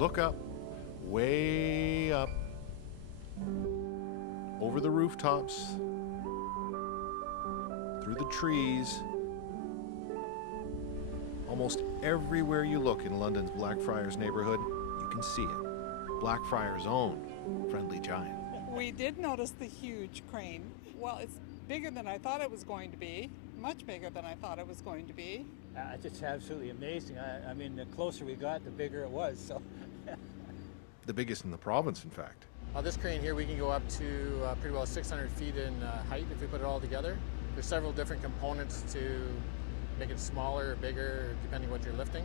Look up, way up, over the rooftops, through the trees. Almost everywhere you look in London's Blackfriars neighborhood, you can see it. Blackfriars' own friendly giant. We did notice the huge crane. Well, it's bigger than I thought it was going to be, much bigger than I thought it was going to be. It's just absolutely amazing. I mean, the closer we got, the bigger it was. So, The biggest in the province, in fact. This crane here, we can go up to pretty well 600 feet in height if we put it all together. There's several different components to make it smaller or bigger, depending what you're lifting.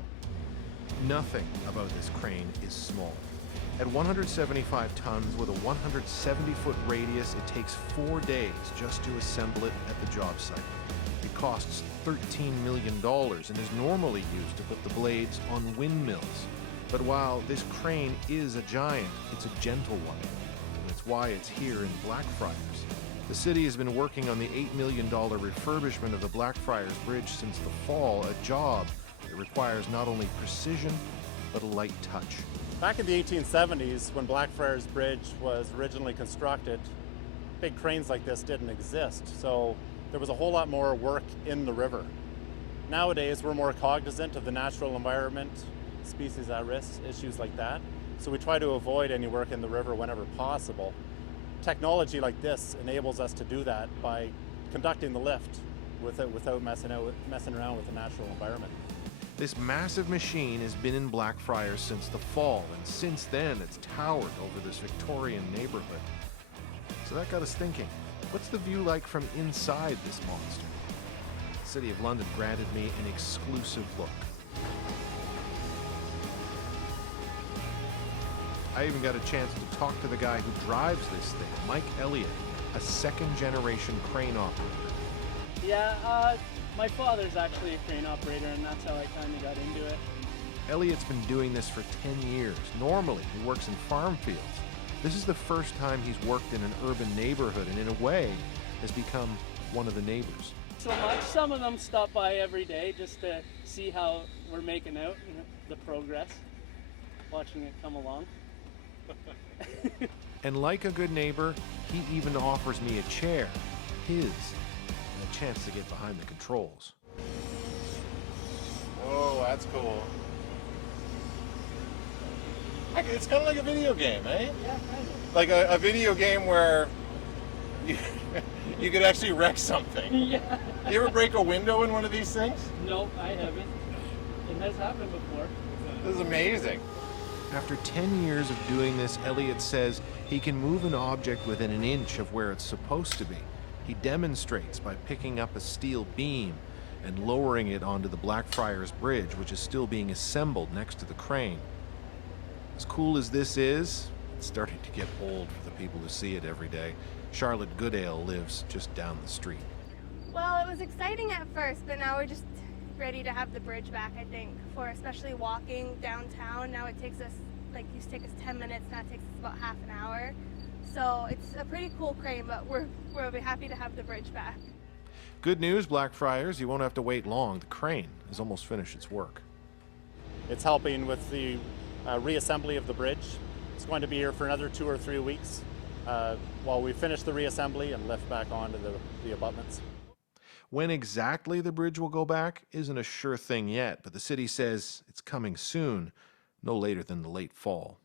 Nothing about this crane is small. At 175 tons with a 170-foot radius, it takes 4 days just to assemble it at the job site. It costs $13 million and is normally used to put the blades on windmills. But while this crane is a giant, it's a gentle one. And it's why it's here in Blackfriars. The city has been working on the $8 million refurbishment of the Blackfriars Bridge since the fall, a job that requires not only precision, but a light touch. Back in the 1870s, when Blackfriars Bridge was originally constructed, big cranes like this didn't exist, so there was a whole lot more work in the river. Nowadays, we're more cognizant of the natural environment, species at risk, issues like that, so we try to avoid any work in the river whenever possible. Technology like this enables us to do that by conducting the lift without messing around with the natural environment. This massive machine has been in Blackfriars since the fall, and since then it's towered over this Victorian neighborhood. So that got us thinking, what's the view like from inside this monster? The City of London granted me an exclusive look. I even got a chance to talk to the guy who drives this thing, Mike Elliott, a second-generation crane operator. Yeah, my father's actually a crane operator, and that's how I kind of got into it. Elliott's been doing this for 10 years. Normally, he works in farm fields. This is the first time he's worked in an urban neighborhood, and in a way, has become one of the neighbors. So much. Some of them stop by every day just to see how we're making out, the progress, watching it come along. And like a good neighbor, he even offers me a chair, his, and a chance to get behind the controls. Whoa, that's cool. It's kind of like a video game, eh? Yeah, kind of. Like a video game where you could actually wreck something. Yeah. You ever break a window in one of these things? No, I haven't. It has happened before. This is amazing. After 10 years of doing this, Elliott says he can move an object within an inch of where it's supposed to be. He demonstrates by picking up a steel beam and lowering it onto the Blackfriars Bridge, which is still being assembled next to the crane. As cool as this is, it's starting to get old for the people who see it every day. Charlotte Goodale lives just down the street. Well, it was exciting at first, but now we're just ready to have the bridge back, I think, for especially walking downtown. Now it takes us, like, used to take us 10 minutes, now it takes us about half an hour. So it's a pretty cool crane, but we're happy to have the bridge back. Good news, Blackfriars, you won't have to wait long. The crane has almost finished its work. It's helping with the reassembly of the bridge. It's going to be here for another 2 or 3 weeks while we finish the reassembly and lift back onto the abutments. When exactly the bridge will go back isn't a sure thing yet, but the city says it's coming soon, no later than the late fall.